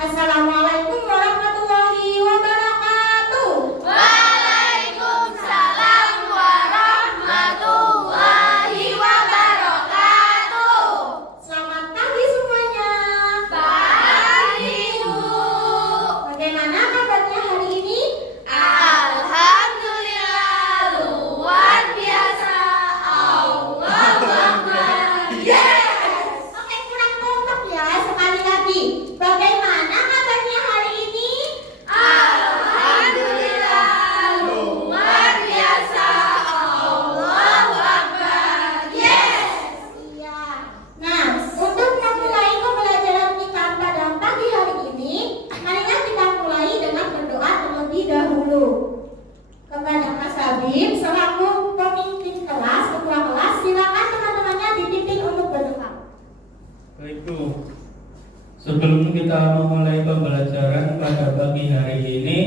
Assalamualaikum warahmatullahi wabarakatuh. Waalaikumsalam warahmatullahi wabarakatuh. Selamat pagi semuanya. Pagi, Bu. Bagaimana kabarnya hari ini? Alhamdulillah, luar biasa. Allahu Akbar. Yes. Oke, kurang kompak ya. Sekali lagi. Bagaimana kabarnya hari ini? Alhamdulillah, luar biasa. Allahu Akbar. Yes. Iya. Nah, untuk memulai pembelajaran kita pada pagi hari ini, marilah kita mulai dengan berdoa terlebih dahulu. Kepada Mas Habib selaku pemimpin kelas, ketua kelas, silakan teman-temannya dipimpin untuk berdoa. Baik Bu, sebelum kita memulai pembelajaran pada pagi hari ini,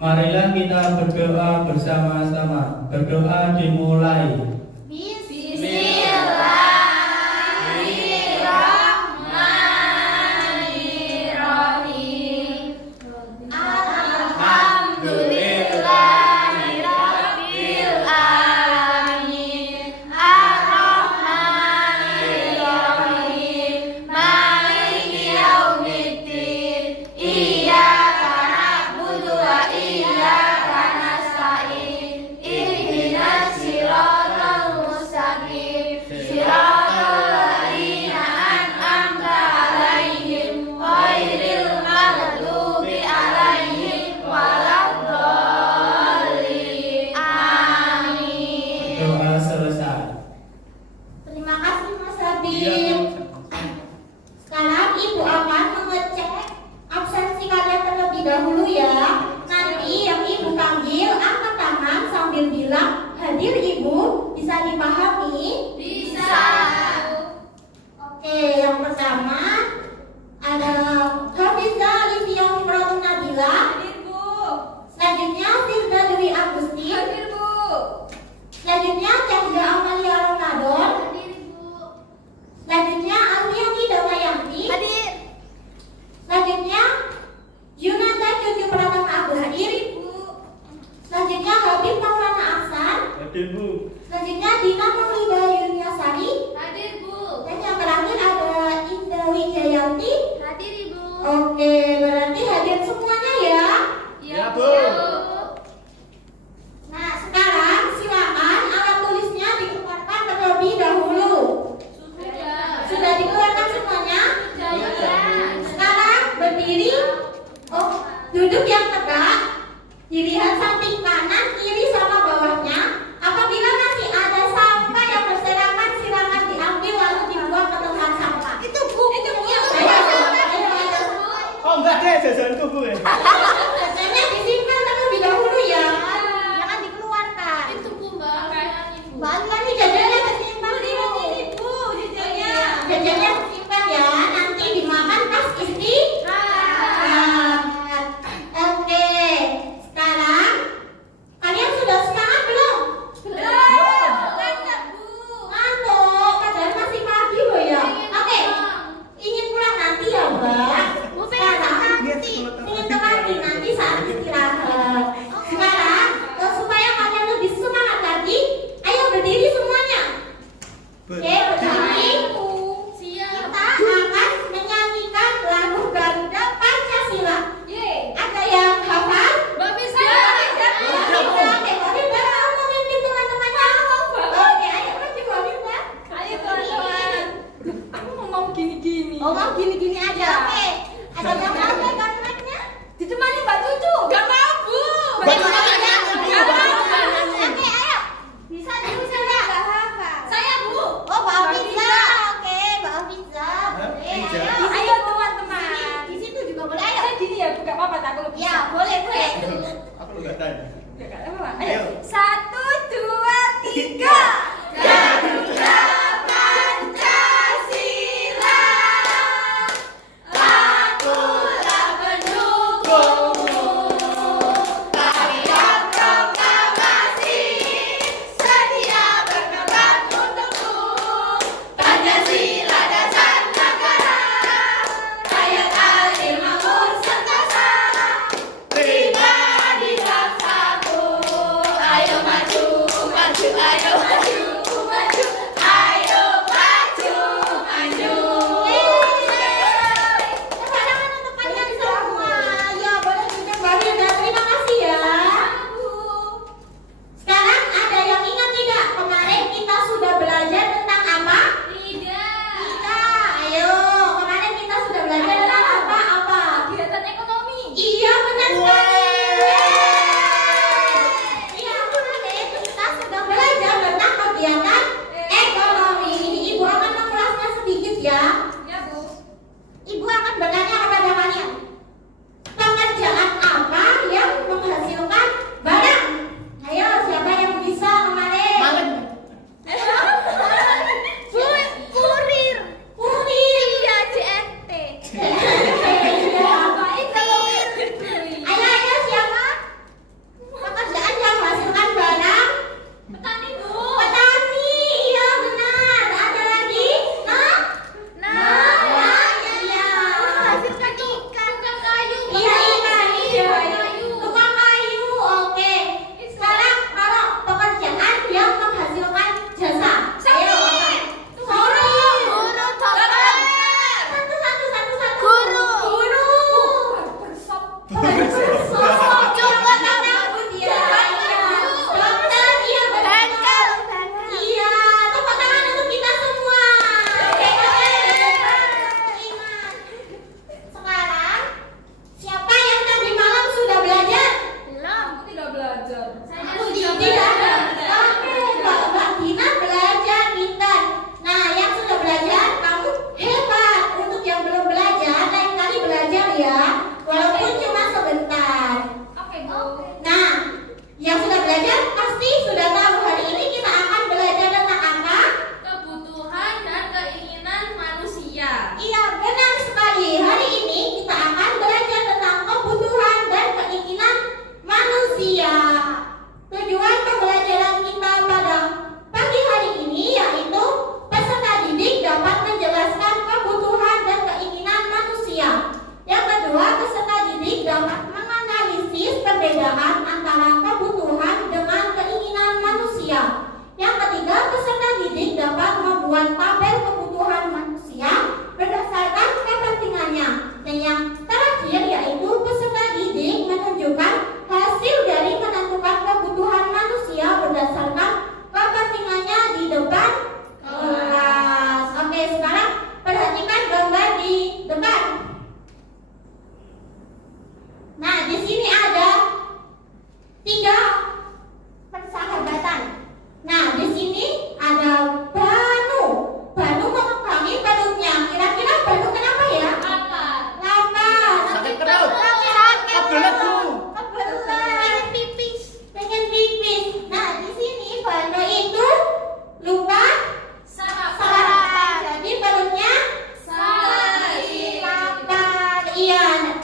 marilah kita berdoa bersama-sama. Berdoa dimulai. Bismillahirrahmanirrahim. Alhamdulillahirabbil alamin. Arrahmanirrahim. Maliki yaumiddin. Iyyaka na'budu wa iyyaka nasta'in. Ihdinas siratal mustaqim. Siratal ladzina an'amta 'alaihim ghairil maghdubi 'alaihim waladdallin. Amin. Doa selesai. Terima kasih Mas Habib. Iya. Sekarang Ibu akan mengecek absensi kalian terlebih dahulu ya. Nanti yang Ibu panggil angkat tangan sambil bilang hadir Ibu. Bisa dipahami? Bisa. Oke, yang pertama ada Hafizah Alifia Imratun Nabila. Hadir, Bu. Selanjutnya Firda Dwi Agusti. Hadir, Bu. Selanjutnya Cahya Amalia Ramadan. Hadir, Bu. Selanjutnya Alfiani Damayanti. Hadir. Selanjutnya Yunanda Cucu Pratama Agusti. Hadir, Bu. Selanjutnya Habib Maulana Aksan. Hadir Bu. Selanjutnya Dina Maulida Yuniasari. Hadir, Bu. Dan yang terakhir ada Indah Wijayanti. Hadir, Ibu. Oke, berarti hadir semuanya ya. Ya, Bu. Nah, sekarang silakan alat tulisnya dikeluarkan terlebih dahulu. Sudah dikeluarkan semuanya? Sekarang berdiri. Oh, duduk yang tegak. Dilihat samping kanan, kiri sama bawahnya. Apabila masih ada sampah yang berserakan, silakan diambil lalu dibuang ke tempat sampah. Itu Bu. Ayo. Oh enggak deh, jajanku Bu. Biasanya disimpan terlebih dahulu ya. Jangan dikeluarkan. Itu, Bu, Mbak. Ibu. Bahkan nih jajannya disimpan dulu. Bu, jajannya. Jajannya disimpan ya. Nanti dimakan pas istirahat. Oke. Sekarang kalian sudah semangat belum? Belum. Banyak, Bu. Ngantuk. Padahal masih pagi loh ya. Oke. Ingin pulang nanti ya, Mbak. Sekarang ingin ke mandi nanti saat istirahat. Sekarang supaya kalian lebih semangat lagi, ayo berdiri semuanya. Oke, berdiri. Siap. Kita akan menyanyikan lagu Garuda Pancasila. Yeay. Ada yang hafal? Mbak Bisa. Oke, Mbak Firda mau memimpin teman-temannya. Oke, ayo maju Mbak Firda. Ayo, teman-teman. Aku mau gini-gini. Oh, mau gini-gini aja. Oke. Ada yang mau pegang mic-nya? Ditemani Mbak Cucu. Gak mau, Bu. Mbak Cucu nyanyi. Gak mau. Oke, ayo. Bisa dulu saya. Saya, Bu. Oh, Mbak Afiza. Oke, Mbak Afiza. Boleh. Afiza. Ayo, teman-teman. Di situ juga boleh. Ayo. Saya gini ya, Bu. Gak apa-apa. Tak kalau bisa. Ya, boleh, boleh. Aku enggak tanya. Ya, gak apa-apa. Ayo. Ayo. 1, 2, 3. Garuda Pancasila. Aku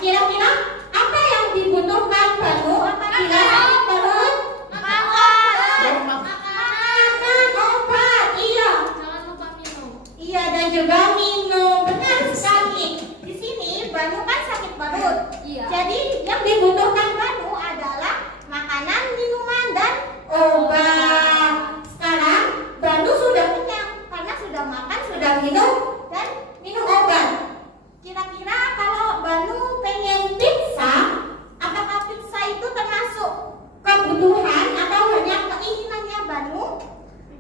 Kira-kira apa yang dibutuhkan Banu apabila sakit perut? Makan, obat, iya. Jangan lupa minum. Iya, dan juga minum. Benar sekali. Di sini Banu kan sakit perut. Iya. Jadi yang dibutuhkan Banu adalah makanan, minuman, dan obat. Sekarang Banu sudah kenyang karena sudah makan, sudah minum, dan minum obat. Kira-kira kalau Banu pengen pizza, apakah pizza itu termasuk kebutuhan atau hanya keinginannya Banu?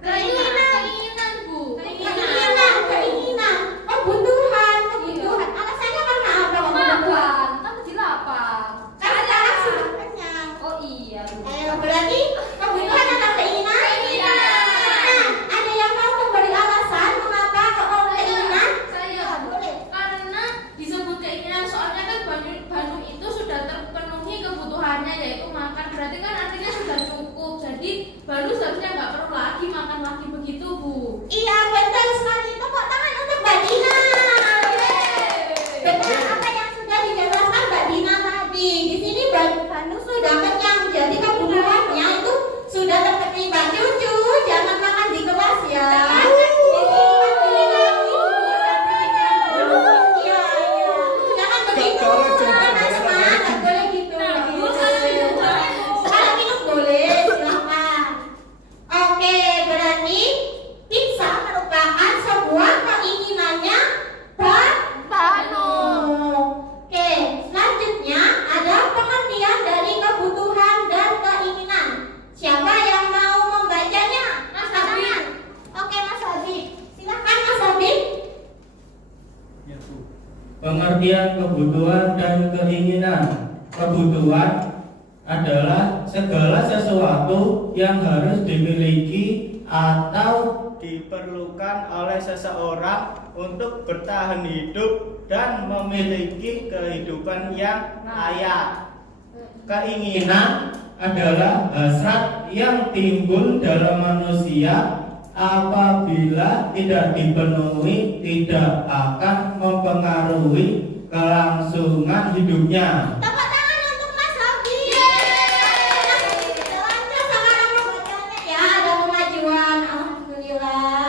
Keinginan, Bu. Keinginan, kebutuhan. Alasannya karena apa? Makan, kan jadi lapar. Kan sekarang sudah kenyang. Oh iya, Bu. Berarti kebutuhan atau keinginan? Nah, ada yang mau memberi alasan mengapa keinginan? Saya Boleh. karena disebut keinginan soalnya kan Banu itu sudah terpenuhi kebutuhannya yaitu makan, berarti kan artinya sudah cukup, jadi Banu seharusnya nggak perlu lagi makan lagi begitu, Bu. Iya, betul sekali. Tepuk tangan untuk Mbak Dina. Betul apa yang sudah dijelaskan Mbak Dina tadi. Di sini Banu sudah kenyang, jadi kebutuhannya itu sudah terpenuhi. Mbak Cucu, jangan makan di kelas ya. Iya. Jangan begitu. Nggak boleh gitu. Kalau minum boleh, silakan. Oke, berarti pizza merupakan sebuah keinginannya Banu. Oke, selanjutnya ada pengertian dari kebutuhan dan keinginan. Siapa yang mau membacanya? Mas Habib. Oke, Mas Habib. Silakan Mas Habib. Ya, Bu. Pengertian kebutuhan dan keinginan. Kebutuhan adalah segala sesuatu yang harus dimiliki atau Diperlukan oleh seseorang untuk bertahan hidup dan memiliki kehidupan yang layak. keinginan adalah hasrat yang timbul dalam manusia apabila tidak dipenuhi tidak akan mempengaruhi kelangsungan hidupnya. Tepuk tangan untuk Mas Habib. Lancar sekarang membacanya ya, ada kemajuan. Alhamdulillah.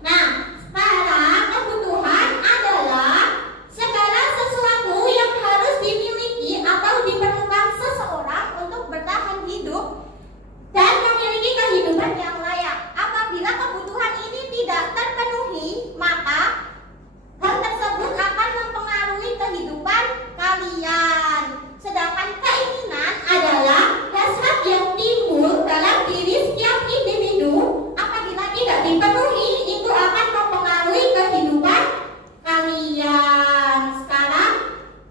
Nah, sekarang kebutuhan adalah segala sesuatu yang harus dimiliki atau diperlukan seseorang untuk bertahan hidup dan memiliki kehidupan yang layak. Apabila kebutuhan ini tidak terpenuhi, maka hal tersebut akan mempengaruhi kehidupan kalian. Sedangkan keinginan adalah hasrat yang timbul dalam diri setiap individu. Apabila tidak dipenuhi, itu akan mempengaruhi kehidupan kalian. Sekarang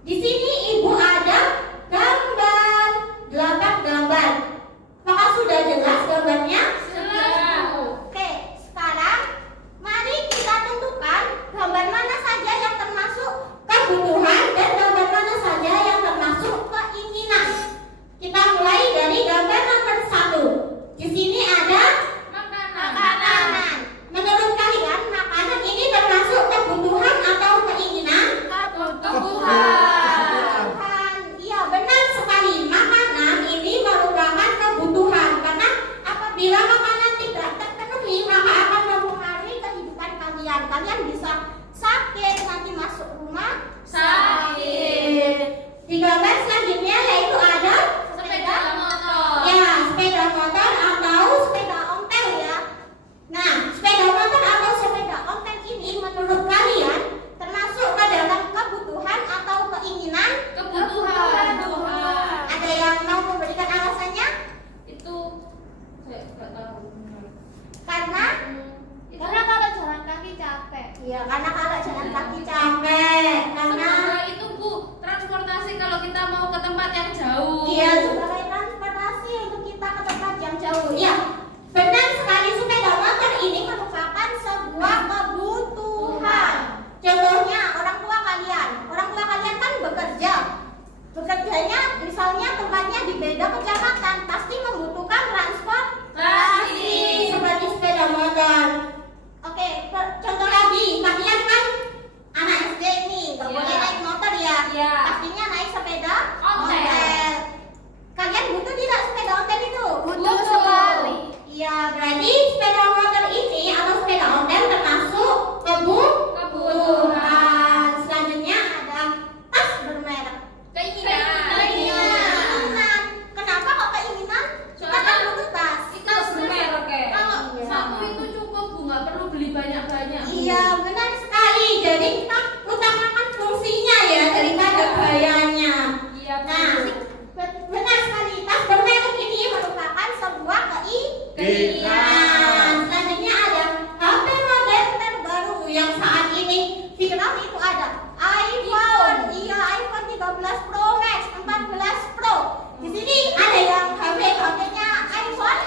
di sini Ibu ada gambar, 8 gambar. Apakah sudah jelas gambarnya? Oke, sekarang mari kita tentukan gambar mana saja yang termasuk kebutuhan dan gambar mana saja yang termasuk keinginan. Kita mulai dari gambar nomor 1. Di sini ada makanan. Menurut kalian makanan ini termasuk kebutuhan atau keinginan? Kebutuhan. Iya, benar sekali. Makanan ini merupakan kebutuhan karena apabila makanan tidak terpenuhi maka akan mempengaruhi kehidupan kalian. Kalian bisa sakit, nanti masuk rumah sakit. Di gambar selanjutnya yaitu ada sepeda motor. Ya, sepeda motor atau sepeda ontel ya. Nah, sepeda motor atau sepeda ontel ini menurut kalian termasuk ke dalam kebutuhan atau keinginan? Kebutuhan. Ada yang mau memberikan alasannya? Itu saya nggak tahu. Karena Kalau jalan kaki capek. iya, karena kalau jalan kaki capek. Karena Sementara itu Bu, transportasi kalau kita mau ke tempat yang jauh. iya, sebagai transportasi untuk kita ke tempat yang jauh. Iya, benar sekali, sepeda motor ini merupakan sebuah kebutuhan. Contohnya orang tua kalian kan bekerja. Bekerjanya misalnya tempatnya di beda kecamatan, pasti membutuhkan transportasi seperti sepeda motor. Oke, contoh lagi, kalian kan anak SD ini, nggak Iya. boleh naik motor ya. Iya. Pastinya naik sepeda Nah, benar sekali. Tas bermerek ini merupakan sebuah keinginan. Selanjutnya ada HP model terbaru yang saat ini viral itu ada iPhone. Iya, iPhone 13 Pro Max, 14 Pro. Di sini ada yang HP-nya iPhone.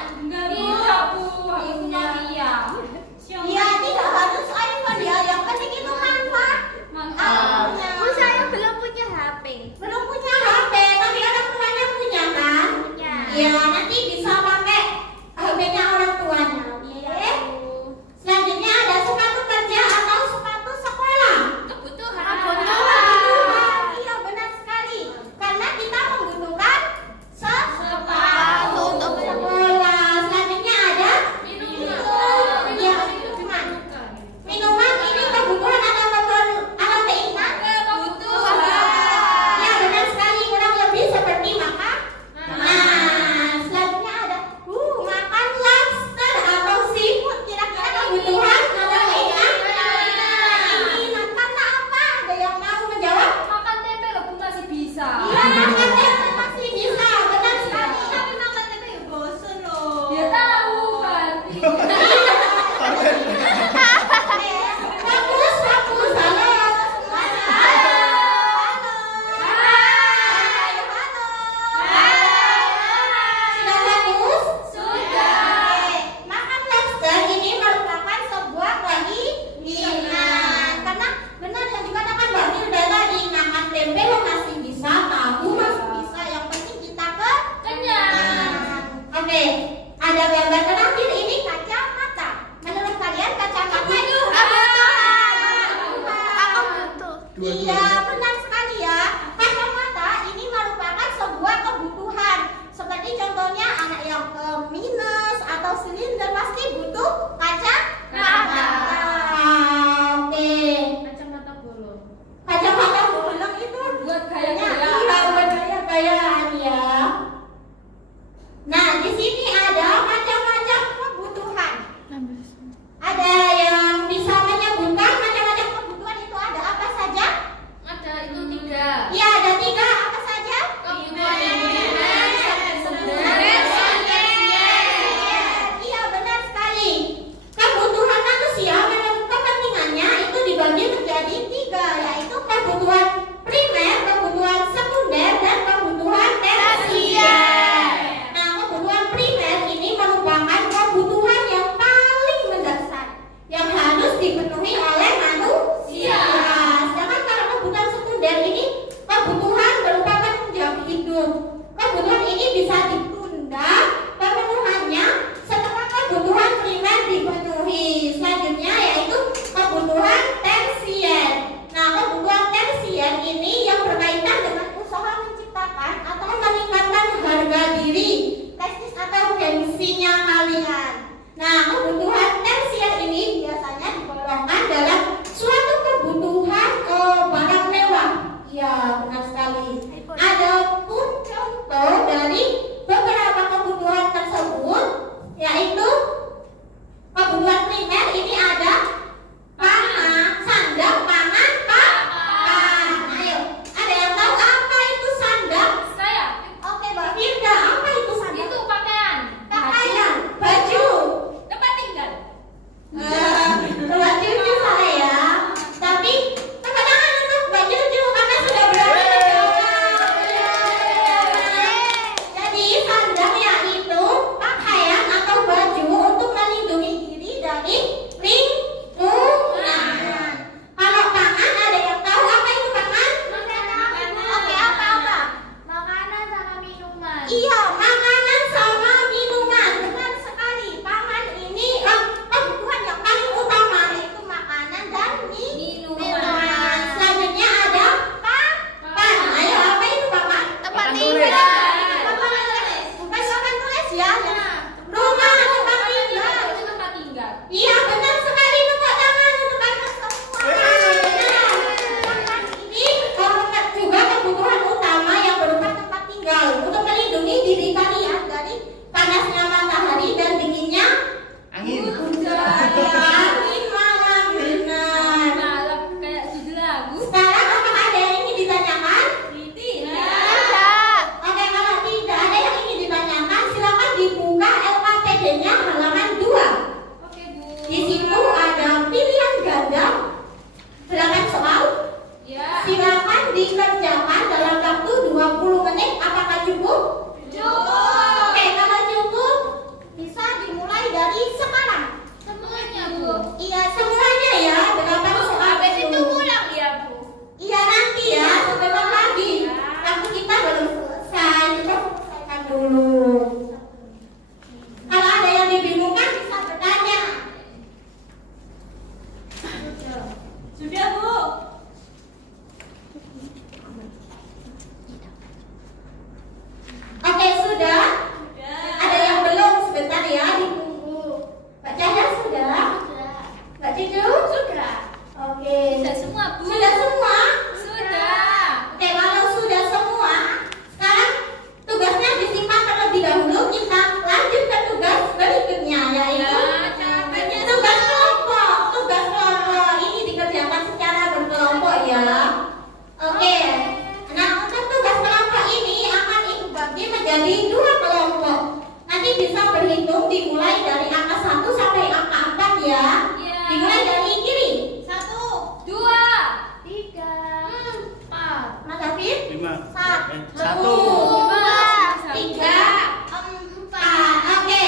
Iya, tidak harus iPhone ya. Yang penting itu manfaat. Saya belum punya HP. Belum punya HP, tapi orang tuanya punya kan? Punya. Iya, nanti bisa pakai HP-nya orang tuanya. Oke. Selanjutnya ada sepatu kerja atau sepatu sekolah. Kebutuhan. Iya, benar sekali. Karena kita membutuhkan sepatu untuk sekolah. Selanjutnya ada Minuman. Iya, minuman. Minuman ini kebutuhan atau keinginan? Ya, benar sekali, kurang lebih seperti makan. Nah, selanjutnya ada makan lobster atau seafood. Kira-kira kebutuhan atau keinginan? Keinginan karena apa? Ada yang mau menjawab? Makan tempe rebus masih bisa. Iya, makan tempe masih bisa, benar sekali. Tapi makan tempe ya bosen loh. Ya tahu kan. Fokus, fokus, halo. Sudah fokus? Sudah. Makan lobster ini merupakan sebuah keinginan. Karena benar yang dikatakan Mbak Hilda tadi, makan tempe masih bisa, tahu masih bisa. Yang penting kita kenyang. Oke, ada gambar terakhir ini kacamata. Menurut kalian kacamata itu Iya, benar sekali ya. Kacamata ini merupakan sebuah kebutuhan. Seperti contohnya anak yang minus atau silinder pasti butuh kacamata. Oke. Kacamata bolong. Kacamata bolong itu Buat iya, gaya-gaya. buat gaya-gayaan ya. Nah, di sini ada macam-macam kebutuhan. Ada yang bisa menyebutkan macam-macam kebutuhan itu ada apa saja? Ada itu 3. Ya, ada 3 apa saja? Iya, benar sekali. Kebutuhan manusia menurut kepentingannya itu dibagi menjadi 3, yaitu kebutuhan primer, kebutuhan sekunder, dan kebutuhan tersier. Nah, kebutuhan primer ini merupakan kebutuhan yang paling mendasar yang harus dipenuhi oleh manusia. Sedangkan kalau kebutuhan sekunder ini kebutuhan berupa penunjang hidup. Kebutuhan ini bisa ditunda pemenuhannya setelah kebutuhan primer dipenuhi. Selanjutnya yaitu kebutuhan tersier. Nah, kebutuhan tersier ini yang berkaitan dengan usaha menciptakan atau meningkatkan harga diri, prestis atau gengsinya kalian. Nah, kebutuhan tersier ini biasanya digolongkan dalam suatu kebutuhan barang mewah. Ya, benar sekali. Ada pun contoh dari beberapa kebutuhan tersebut, yaitu kebutuhan primer ini ada sandang, pangan, papan. Ayo, ada yang tahu apa itu sandang? Saya Oke, Mbak Firda, apa itu sandang? itu pakaian. Pakaian, baju. Tempat tinggal. Mbak Cucu salah ya. Tapi tepuk tangan untuk Mbak Cucu karena sudah berani menjawab. Satu. Tiga, empat. Oke.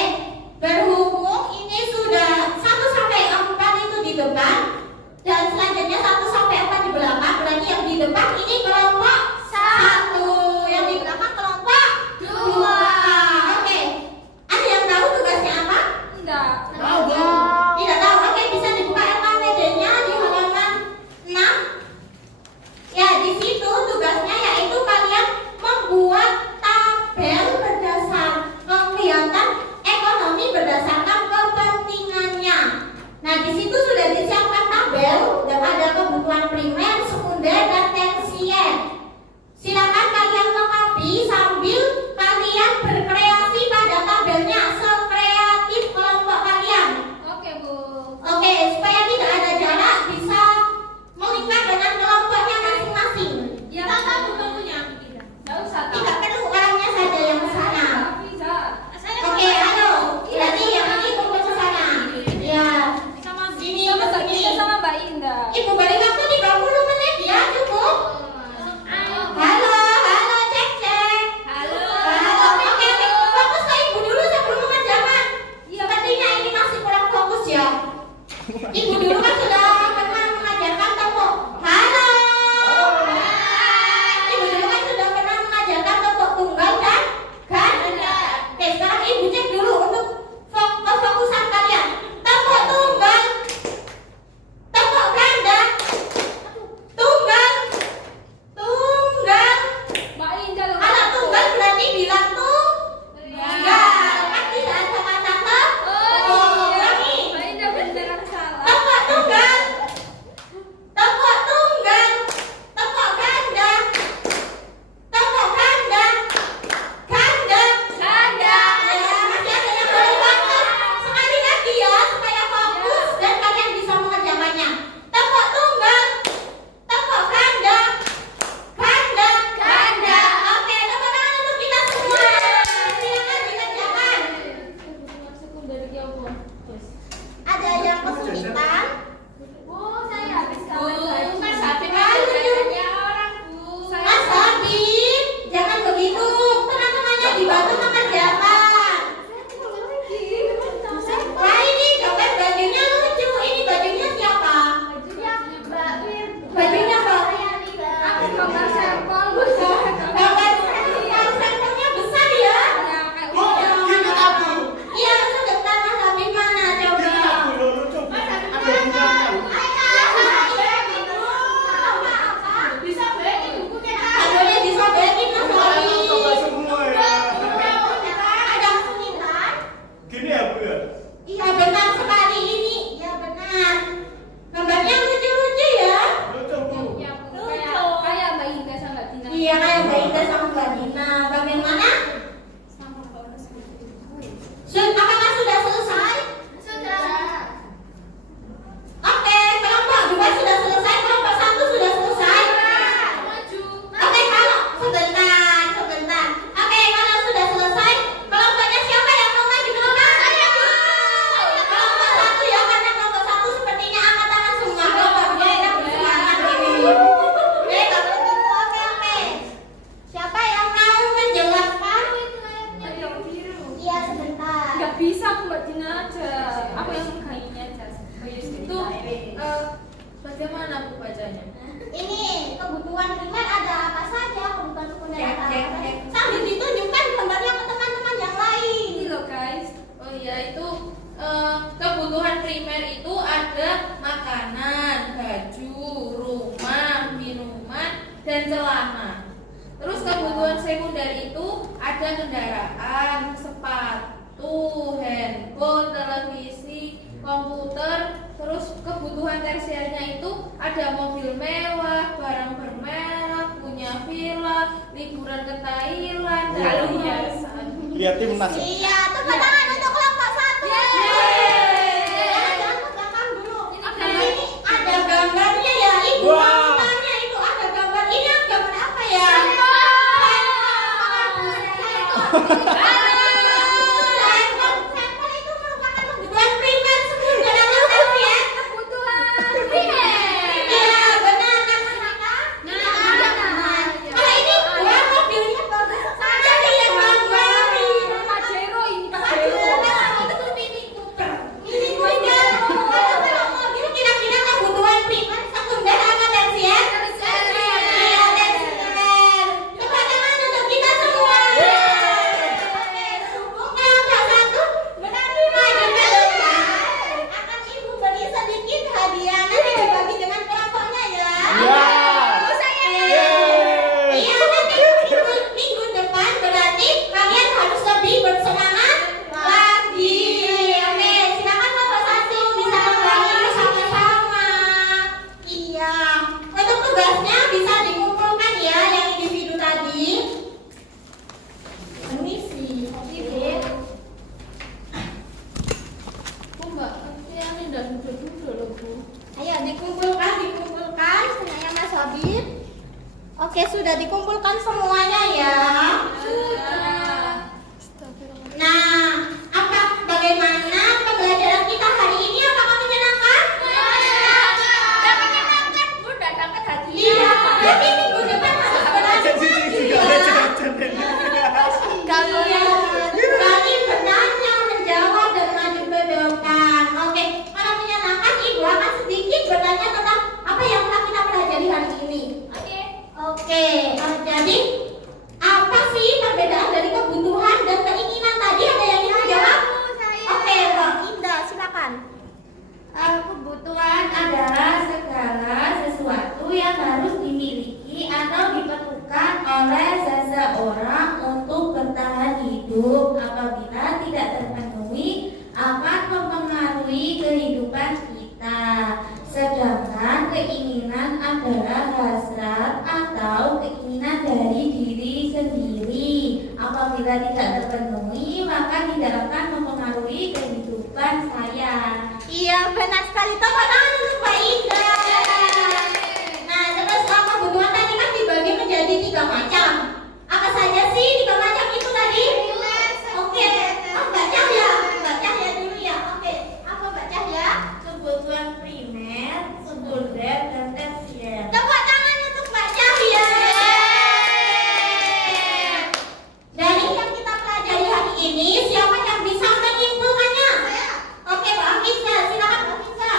Berhubung ini sudah 1 sampai 4 itu di depan dan selanjutnya 1 sampai 4 di belakang, berarti yang di depan ini kelompok 1, yang di belakang kelompok 2. Oke. Ada yang tahu tugasnya apa? Enggak. Tahu Bu. Tidak tahu. Oke, bisa dibuka LKPD-nya di halaman 6. Ya, di situ tugasnya yaitu kalian membuat tabel berdasar kelihatan ekonomi berdasarkan kepentingannya. Nah, di situ sudah disiapkan tabel dan ada kebutuhan primer, sekunder, dan tersier. Silakan kalian lengkapi sambil kalian berkreasi pada tabelnya sekreatif kelompok kalian. Oke, Bu. Oke, supaya tidak ada jarak bisa melingkar dengan kelompoknya masing-masing. Ya, Tata bukunya. enggak usah. Tidak perlu orangnya saja yang ke sana. Bisa. Oke, ayo. Berarti yang ini kumpul ke sana. Ya. Sama Sini, sama Mbak sini. Ika sama Mbak Indah. Ibu beri waktu 30 menit ya, cukup. Halo, cek cek. Halo. Halo, oke, fokus ke ibu dulu sebelum mengerjakan. Sepertinya ini masih kurang fokus ya. Ibu dulu kan sudah pernah mengajarkan topok. Halo. Ibu dulu kan sudah pernah mengajarkan topok tunggal dan ganda. Oke, sekarang ibu cek dulu untuk fokusan kalian. Topok tunggal, topok ganda, tunggal, tunggal. Mbak Indah loh. Kalau tunggal berarti bilang tunggal. Kan tidak ada kata topok. Ulangi. Mbak Indah benar aku salah. Topok tunggal, topok tunggal, topok ganda, topok ganda, ganda, ganda. Ya, masih ada yang boleh fokus. Sekali lagi ya, supaya fokus dan kalian bisa mengerjakannya. Topok tunggal, topok ganda, ganda, ganda. Oke, tepuk tangan untuk kita semua. Silakan dikerjakan. Kebutuhan sekunder iki apa? Terus. Ada yang kesulitan? Bu, saya habis Bu, kawan Mas baju. Habib kerjanya orang, Bu. Mas Habib, jangan begitu. Teman-temannya dibantu mengerjakan. Wah, ini gambar bajunya lucu. Ini bajunya siapa? Bajunya Mbak. Aku gambar sampel, Bu. Gambar sampelnya besar ya. Bu, gini tak Bu? Iya, sebentar Mas Habib mana coba? Gini tak Bu? Loh, lucu. Ada bunganya. Bisa bagi bukunya. Boleh disobekin Mas Habib. Coba semua ya. Ada kesulitan? Gini ya Bu ya? Iya benar sekali ini. Iya benar. Gambarnya lucu-lucu ya. Lucu Bu. Ya, Bu. Kayak Mbak Indah sama Mbak Dina. Iya kayak Mbak Ida sama Mbak Dina. Bagaimana? Apakah sudah selesai? Oke, kelompok 2 sudah selesai, kelompok 1 sudah selesai. Maju. Oke, kalau sebentar. Oke, kalau sudah selesai, kelompoknya siapa yang mau maju ke depan? Kelompok 1 ya, karena kelompok 1 sepertinya angkat tangan semua. Kelompok 2 kita bersemangat ini. Oke, kalau gitu oke. Siapa yang mau menjelaskan? Iya, sebentar. Nggak bisa aku Mbak Dina aja. Aku yang mengkainnya aja. Itu bagaimana Bu bacanya? Ini kebutuhan primer ada apa saja, kebutuhan sekunder ada apa Cek, saja. cek. Sambil ditunjukkan gambarnya ke teman-teman yang lain. Ini loh guys. Oh iya, itu kebutuhan primer itu ada makanan, baju, rumah, minuman, dan celana. Terus kebutuhan sekunder itu ada kendaraan, sepatu, handphone, televisi, komputer. Terus kebutuhan tersiernya itu ada mobil mewah, barang bermerek, punya villa, liburan ke Thailand, dan hiasan. Lihat timnas. Iya, tepuk tangan untuk kelompok 1. Jangan ke belakang dulu. Di sini ada gambarnya ya, Ibu. Wah. Mau tanya itu ada gambar. Ini gambar apa ya? Sampel itu merupakan kebutuhan primer sekunder atau tersier. Kebutuhan primer. Iya, benar. Kalau ini dikumpulkan semuanya ya? Nah, bagaimana pembelajaran kita hari ini? Apakah menyenangkan? Udah menyenangkan, Bu, udah dapat hadiah. Iya, berarti minggu depan harus belajar lagi ya. Kali bertanya, menjawab dan maju ke depan. Oke, kalau menyenangkan Ibu akan sedikit bertanya tentang apa yang telah kita pelajari hari ini. Oke, jadi apa sih perbedaan dari kebutuhan dan keinginan tadi? Ada yang ingin jawab? Oke, Mbak Indah, silakan. Kebutuhan adalah segala sesuatu yang harus dimiliki atau diperlukan oleh seseorang untuk bertahan hidup. Apabila tidak terpenuhi, akan mempengaruhi kehidupan kita. Sedangkan keinginan adalah hasrat atau keinginan dari diri sendiri. Apabila tidak terpenuhi, maka tidak akan mempengaruhi kehidupan saya. Iya, benar sekali. Tepuk tangan untuk Mbak Indah. Nah, terus kebutuhan tadi kan dibagi menjadi 3 macam. Apa saja sih 3 macam itu tadi? Oke, Mbak Cahya. Mbak Cahya dulu ya. Oke, apa Mbak Cahya? Kebutuhan primer, sekunder, dan tersier. Tepuk tangan untuk Mbak Cahya. Dari yang kita pelajari hari ini, siapa yang bisa menyimpulkannya? Oke, Mbak Afisa, silakan Mbak Afisa.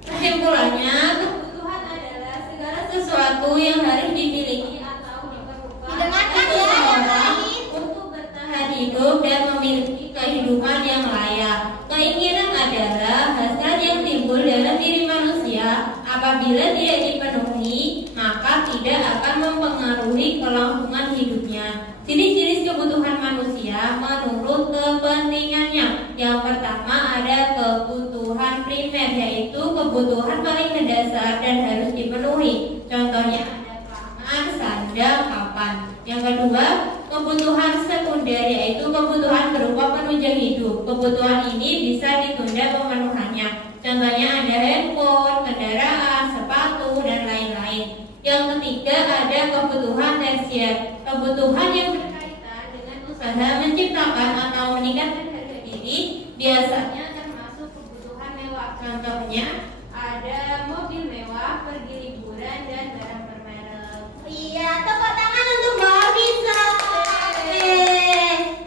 Kesimpulannya, kebutuhan adalah segala sesuatu yang harus dimiliki atau diperlukan Didengarkan oleh ya, yang seseorang lain. untuk bertahan hidup dan memiliki kehidupan yang layak. Keinginan adalah hasrat yang timbul dalam diri manusia. Apabila tidak dipenuhi, maka tidak akan mempengaruhi kelangsungan hidupnya. Ciri-ciri kebutuhan manusia menurut kepentingannya. Yang pertama ada kebutuhan primer, yaitu kebutuhan paling mendasar dan harus dipenuhi. Contohnya ada pangan, sandang, papan. Yang kedua, kebutuhan sekunder, yaitu kebutuhan berupa penunjang hidup. Kebutuhan ini bisa ditunda pemenuhannya. Contohnya ada handphone, kendaraan, sepatu, dan lain-lain. Yang ketiga ada kebutuhan tersier, kebutuhan yang berkaitan dengan usaha menciptakan atau meningkatkan harga diri, biasanya termasuk kebutuhan mewah. Contohnya ada mobil mewah, pergi liburan, dan barang bermerek. Iya, tepuk tangan untuk Mbak Afisa. Oke.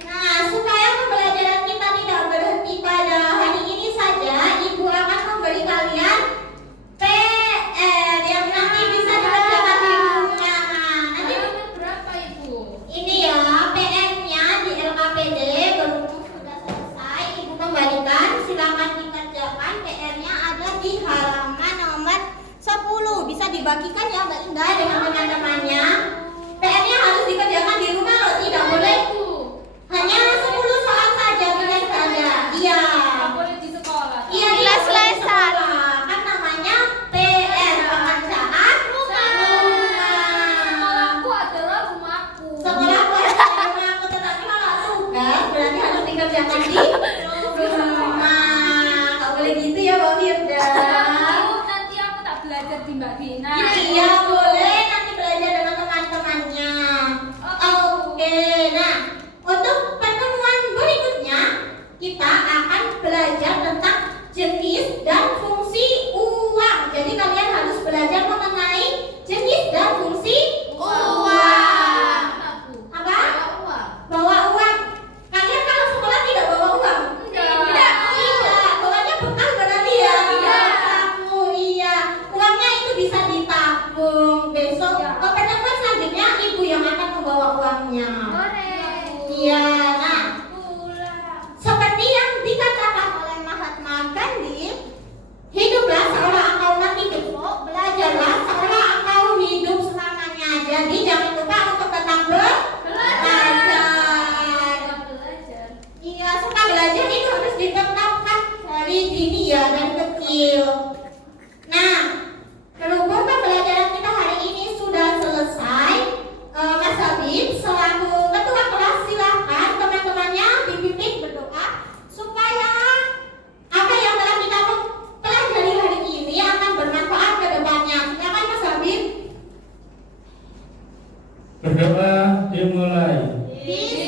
Nah, supaya pembelajaran kita tidak berhenti pada hari ini saja, Ibu akan memberi kalian PR yang nanti bisa dikerjakan di rumah. Nanti Halaman berapa, Ibu? ini ya PR-nya di LKPD berhubung sudah selesai, Ibu kembalikan. Silakan dikerjakan. PR-nya ada di halaman nomor 10. Bisa dibagikan ya Mbak Indah dengan teman-temannya. PR-nya harus dikerjakan di rumah loh, tidak boleh. Hanya 10 soal saja, tidak saja. Iya. Nggak boleh di sekolah. Iya, les-lesan. Kan namanya PR pekerjaan rumah. Sekolahku adalah rumahku. Sekolahku adalah rumahku, tetapi kalau tugas berarti harus dikerjakan di rumah. Nggak boleh gitu ya Mbak Firda. Nanti aku tak belajar di Mbak Dina. Iya boleh, nanti belajar dengan teman-temannya. Oke, nah untuk pertemuan berikutnya kita akan belajar tentang jenis dan fungsi uang. Jadi kalian harus belajar mengenai jenis dan fungsi uang. Apa? Bawa uang. Kalian kalau sekolah tidak bawa uang? Tidak. Tidak. Bawanya bekal berarti ya? Tidak. Saku, iya. Uangnya itu bisa ditabung. Besok ke pertemuan selanjutnya Ibu yang akan membawa uangnya. Iya. Nah, seperti yang dikatakan oleh Mahatma Gandhi, hiduplah seolah engkau mati besok, belajarlah seolah engkau hidup selamanya. Jadi jangan lupa untuk tetap belajar. Iya, suka belajar itu harus ditetapkan dari dini ya, dari kecil. Nah, berhubung pembelajaran kita hari ini sudah selesai, Mas Habib selaku Berdoa dimulai. Bisa